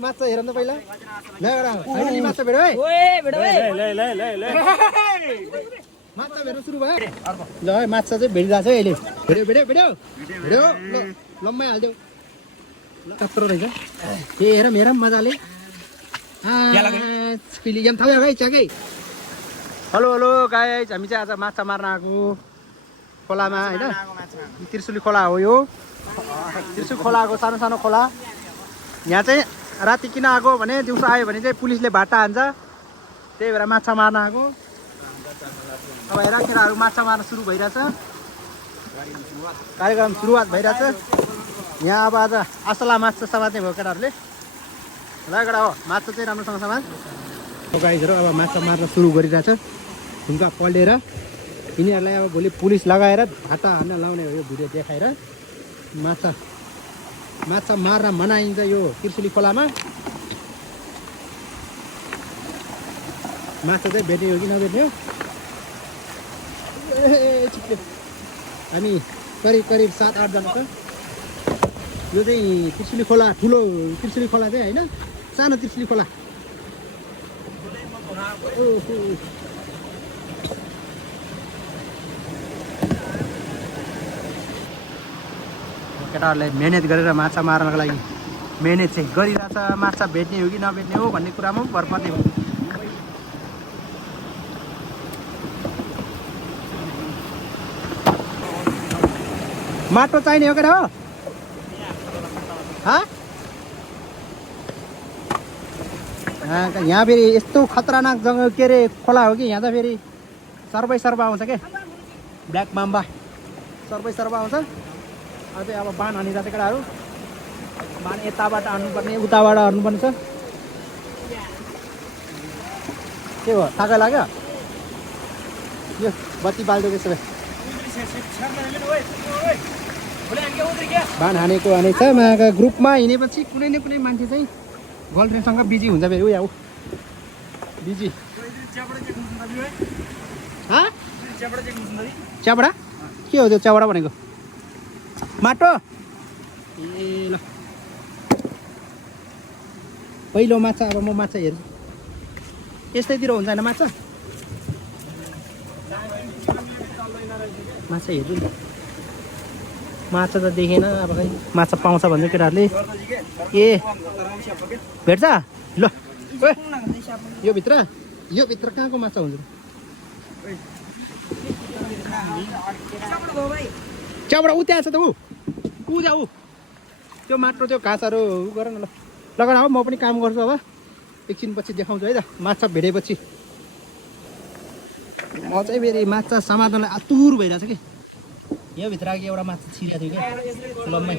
माछा हेर न पहिला फाइनली माछा भेट्यो है माछा भेट्नु सुरु भयो ल है माछा चाहिँ भेटिरहेको छ है अहिले भेट्यो लम्मै हालिदेऊ ल कत्रो रहेछ ए हेरौँ मजाले फिलिम थाहा है चाकै हेलो गाइस हामी चाहिँ आज माछा मार्न आएको खोलामा होइन त्रिशुली खोला हो यो त्रिशुली खोलाको सानो सानो खोला यहाँ चाहिँ राति किन आएको भने दिउँसो आयो भने चाहिँ पुलिसले भाटा हान्छ त्यही भएर माछा मार्न आएको अब हेर केटाहरू माछा मार्न सुरु भइरहेछ कार्यक्रम सुरुवात भइरहेछ यहाँ अब आज असला माछा समात्ने भयो केटाहरूले ल केटा हो माछा चाहिँ राम्रोसँग समाज गाइजहरू अब माछा मार्न सुरु गरिरहेछ ढुङ्गा पल्टेर यिनीहरूलाई अब भोलि पुलिस लगाएर भाटा हान्न लाउने हो यो भिडियो देखाएर माछा मार्न मनाइन्छ यो त्रिशुली खोलामा माछा चाहिँ भेट्ने हो कि नभेट्ने हो हामी करिब 7-8 जना छ यो चाहिँ त्रिशुली खोला ठुलो त्रिशुली खोला चाहिँ होइन सानो त्रिशुली खोला केटाहरूले मेहनत गरेर माछा मार्नको लागि मेहनत चाहिँ गरिरहेछ माछा भेट्ने हो कि नभेट्ने हो भन्ने कुरामा पनि भर पर्ने हो माटो चाहिने हो केटा हो यहाँ फेरि यस्तो खतरनाक जग्गा के अरे खोला हो कि यहाँ त फेरि सर्वै आउँछ के ब्ल्याक माम्बा सर्वै आउँछ अझै अब बाण हानिरहेको केटाहरू बाण यताबाट हान्नुपर्ने उताबाट हान्नुपर्ने छ के हो थाहा लाग्यो यो बत्ती बाल्दो के सबै बाण हानेको हानेछ माका ग्रुपमा हिँडेपछि कुनै न कुनै मान्छे चाहिँ गर्लफ्रेन्डसँग बिजी हुन्छ फेरि उयो बिजी च्याबडा के हो त्यो च्याबडा भनेको माटो ए ल पहिलो माछा अब म माछा हेर्छु यस्तैतिर हुन्छ होइन माछा हेर्छु नि माछा त देखेन अब खै माछा पाउँछ भन्छ केटाहरूले ए भेट्छ ल यो भित्र कहाँको माछा हुन्छ च्याबडा उ त्यहाँ छ त ऊ त्यो माटो त्यो घाँसहरू गर न ल लगाएर हो म पनि काम गर्छु अब एकछिनपछि देखाउँछु है त माछा भेटेपछि म चाहिँ फेरि माछा समात्नलाई आतुर भइरहेको छ कि यो भित्र अघि एउटा माछा छिरेको थियो कि लम्मै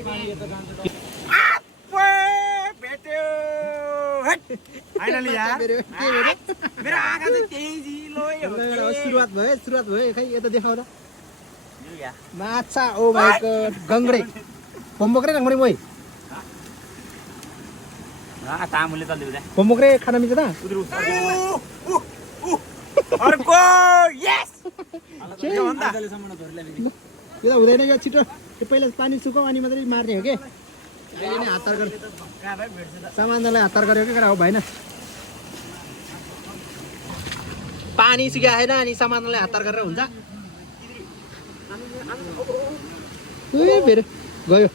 सुरुवात भयो खै यता देखाउ र माछा ओ माइ गॉड गङ्ग्रे बम्बोक्रे गङ्ग्रे मोइ बम्बोक्रे खान मिल्छ त अर्को यस यो त हुँदैन क्या छिटो पहिला पानी सुकाऊ अनि मात्रै मार्ने हो कि अहिले नै हतार गरे सामानलाई हतार गऱ्यो कि केटा हो भएन पानी सुकाएन अनि सामानलाई हतार गरेर हुन्छ फेरि गयो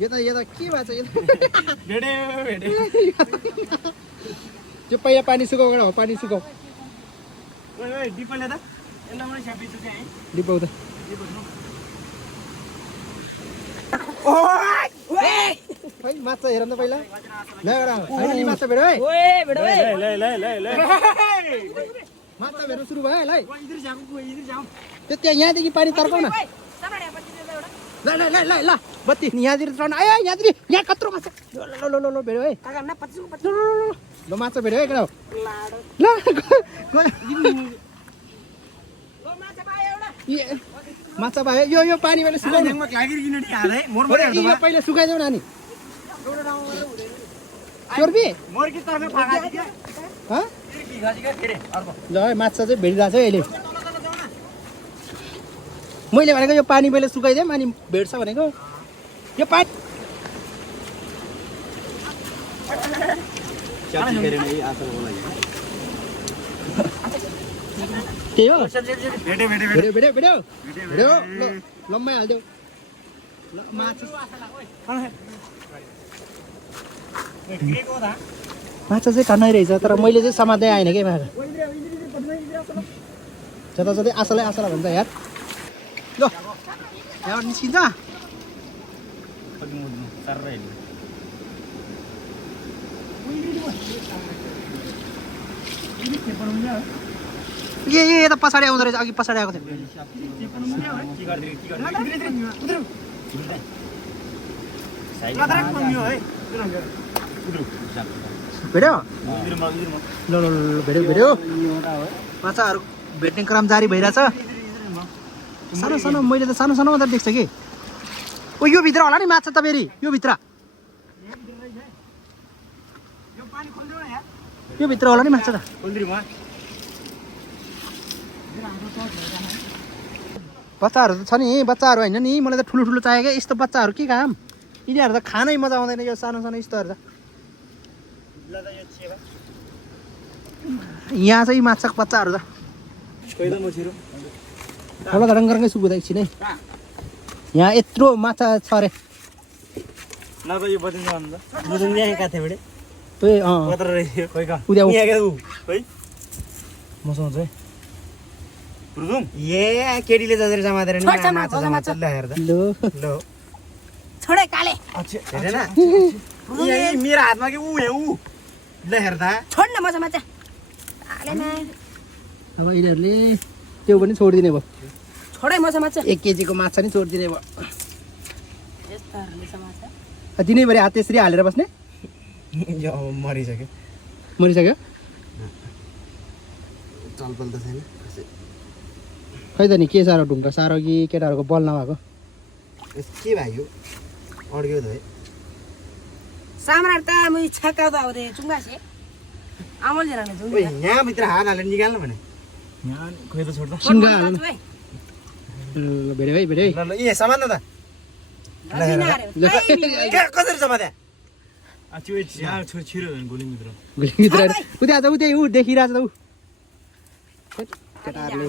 यो त के भएको छ त्यो पहिला पानी सुकाउ हो पानी सुकाउ डिपाउ त खै माछा हेर न पहिला फाइनली माछा भेट्यो है माछा भेट्नु सुरु भयो है त्यो त्यहाँ यहाँदेखि पानी तर्काउ न ल बत्ती यहाँतिर चढ्नु आयो यहाँतिर यहाँ कत्रो माछा ल भेट्यो है ल माछा भेट्यो है केटा ल माछा पायो यो पानी मैले सुकाउनु पहिला सुकाइदेऊ नानी चोर्पी ल है माछा चाहिँ भेटिरहेको छ है अहिले मैले भनेको यो पानी मैले सुकाइदिएँ अनि भेट्छ भनेको यो पानी के हो भेट्यो लम्मै हाल्दियो माछा चाहिँ टन्नै रहेछ तर मैले चाहिँ समात्दै आएन कि माछा जताजतै आशालाई भन्छ यार ल यहाँबाट निस्किन्छ ए यता पछाडि आउँदो रहेछ अघि पछाडि आएको थियो भेट्यो ल ल भेट्यो माछाहरू भेट्ने क्रम जारी भइरहेछ सानो सानो मैले त सानो सानो मात्र देख्छ कि ओ यो भित्र होला नि माछा त फेरि यो भित्र होला नि माछा त बच्चाहरू त छ नि बच्चाहरू होइन नि मलाई त ठुलो ठुलो चाहियो क्या यस्तो बच्चाहरू के काम यिनीहरू त खानै मजा आउँदैन यो सानो सानो यस्तोहरू त यहाँ चाहिँ माछाको बच्चाहरू त होला त रङ्गरङ्गै सुकुदा एकछिन है यहाँ यत्रो माछा छ अरे केटीले जसरी समातेर मेरो हातमा कि ऊ ल हेर्दा यिनीहरूले त्यो पनि छोडिदिने भयो छोडै माछा 1 केजीको माछा नि छोडिदिने भयो दिनैभरि हात त्यसरी हालेर बस्ने मरिसक्यो चलपल त छैन खै त नि के साह्रो ढुङ्गा साह्रो कि केटाहरूको बल नभएको के भयो अड्क्यो त है साम्राट त म छक्का त आउँदै चुङ्गा छे आमल जराले जुङ यहाँ भित्र हात हालेर निकाल्नु भने यहाँ खोइ त छोड्दा सिङ्गा भेट्यो है ल ए सामान त कसरी समाते गोलीभित्र उता आज उतै ऊ देखिरहेछ त ऊ केटाहरूले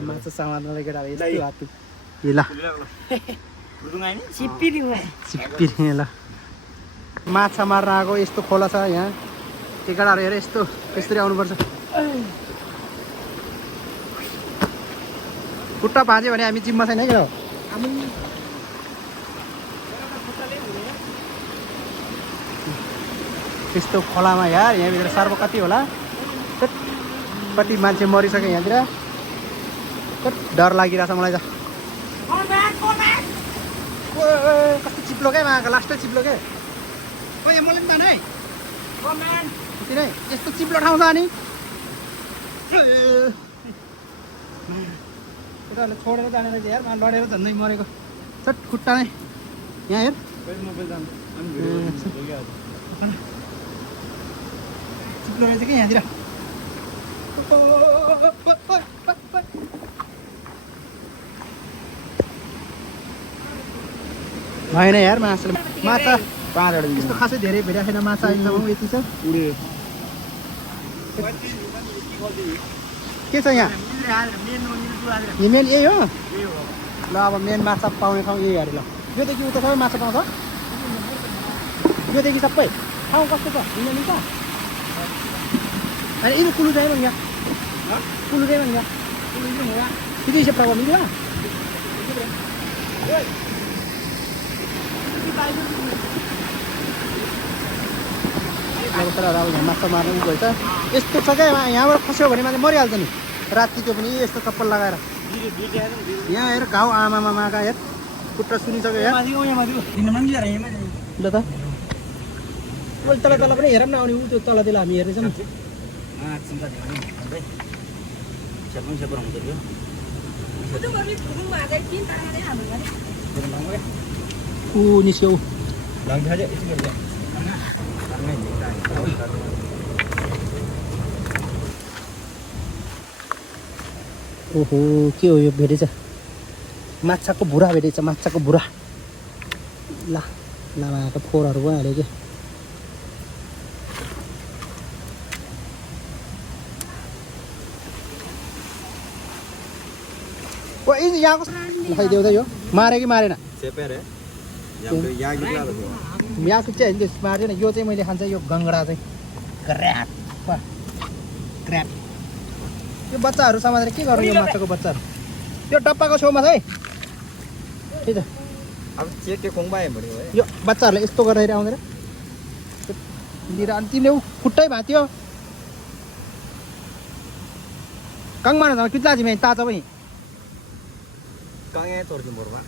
माछा समात्नलाई केटाहरू यस्तो हात ए ल छिप्पिरी ल माछा मार्न आएको यस्तो खोला छ यहाँ केटाहरू हेर यस्तो यसरी आउनुपर्छ खुट्टा भाँच्यो भने हामी जिम्मा छैन क्या यस्तो खोलामा यार यहाँभित्र सर्प कति होला कति मान्छे मरिसक्यो यहाँतिर डर लागिरहेछ मलाई त कस्तो चिप्लो क्या माको लास्टै चिप्लो क्या मलाई पनि जान है यति नै यस्तो चिप्लो ठाउँ छ अनि केटाहरूले छोडेर जाने रहेछ यार मा लडेर झन्डै मरेको चट खुट्टा नै यहाँ हेर चिप्लो रहेछ क्या यहाँतिर भएन यार माछा यस्तो खासै धेरै भेटेको छैन माछा अहिलेसम्म यति छ के छ यहाँ मेन यही हो ल अब मेन माछा पाउने ठाउँ यही अरे ल योदेखि उता सबै माछा पाउँछ योदेखि सबै ठाउँ कस्तो छ हिँड्न मिल्छ अनि यिनीहरू कुलु जाएन यहाँ कुलु जाएन यहाँ किती हिसाब प्रभाव मिल्यो अब तर अब यहाँ माछा मार्नु गएछ यस्तो छ क्या यहाँबाट खस्यो भने मान्छे मरिहाल्छ नि राति त्यो पनि यस्तो चप्पल लगाएर यहाँ हेर घाउ आमामाका हेर खुट्टा सुनिसक्यो यहाँ ल त तल तल पनि हेरौँ न आउने ऊ त्यो तलतिर हामी हेर्दैछौँ ऊ निस्क्यो ओहो के हो यो भेटेछ माछाको भुरा भेटेछ माछाको भुरा ल लामाको फोहोरहरू भइहाल्यो कि ओ यहाँको खाइदेऊ त यो मारे कि मारेन यहाँको चाहिँ होइन मारेन यो चाहिँ मैले खान्छ यो गङ्गडा चाहिँ क्र्याप क्र्याप यो बच्चाहरू समातेर के गर्नु यो माछाको बच्चाहरू यो डब्बाको छेउमा छ है त्यही त अब के खोङबाए भने यो बच्चाहरूलाई यस्तो गरेर आउँदैन लिएर अनि तिमीले खुट्टै भाँच्यो कङमा न कितला जिम्मे ताजा पनि काङे तोर्किम बरबा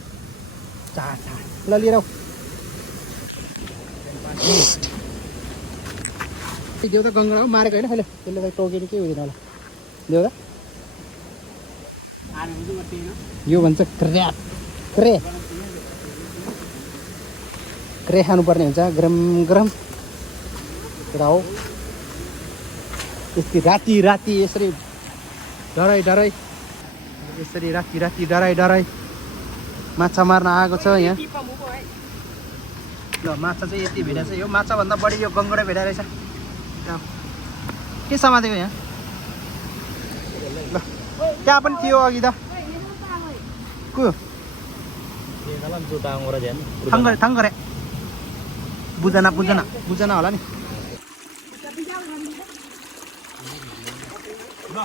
ल लिएर आऊ देऊ त गङ्गडा हो मारेको होइन खैले त्यसले त टोकेर के हुँदैन होला देऊ त यो भन्छ क्र्याप क्रे खानुपर्ने हुन्छ गरम गरम हो यस्तै राति यसरी डराइ यसरी राति डराइ माछा मार्न आएको छ यहाँ ल माछा चाहिँ यति भेटेको छ यो माछाभन्दा बढी यो गङ्गडा भेटेको रहेछ के समातेको यहाँ ल त्यहाँ पनि थियो अघि त को थङ्गरे बुझना होला नि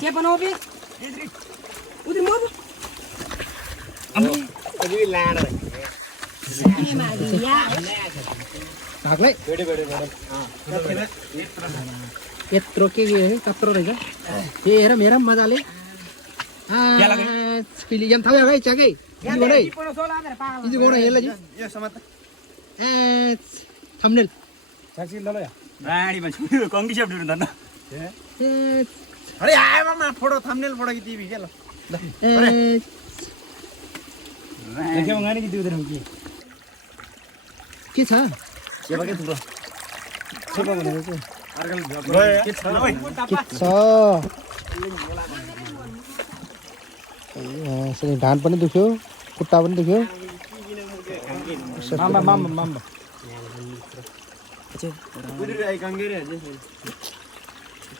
के बनाऊ बे उधर मोब अझै लाड भागलाई यत्रो के कत्रो रहेछ ए हेर मेरा मजाले यहाँ थाहा है चाके इजी गोना हेर्ला जी यो समात थम्बनेल साक्षी ल राडी भन्छ कंगी सेप दिनु दन्न अरे आए मामा फोटो थम्बनेल फोटो कि टिभी के ल देखे मंगाने कि दिउँदैन कि के छ के बगे थुप्रो छेपा भनेको चाहिँ के छ ओइ के छ यसरी ढाड पनि दुख्यो खुट्टा पनि दुख्यो मामा उधर आई कंगेरे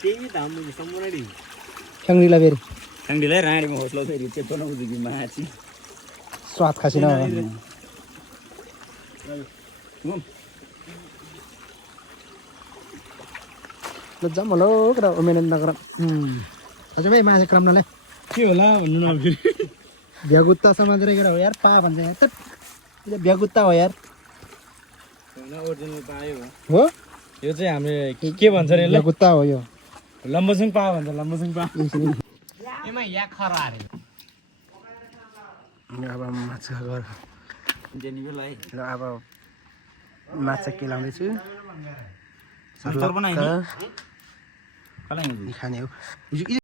त्यही दाम सम्मरडी खङ्गीला बेरी खङ्गीलाई राडीमा होस्लो फेरि चेप्टो नउजु कि माछी स्वाद खासिन ल जाम होला कुरा मेहनत नगर हजुर भाइ माछा क्रमनालाई के होला भन्नु न फेरि भ्यागुत्ता समातेर गएर हो यार पा भन्छ यार त भ्यागुत्ता हो यार ओरिजिनल पायो हो यो चाहिँ हामीले के भन्छ रे भ्यागुत्ता हो यो लम्बुसिङ पा भन्छ लम्बुसिङ पा एमा या खरा रे अब माछा घर जेनी बेला है ल अब माछा केलाउँदैछु सत्तर बनाइने खाने हो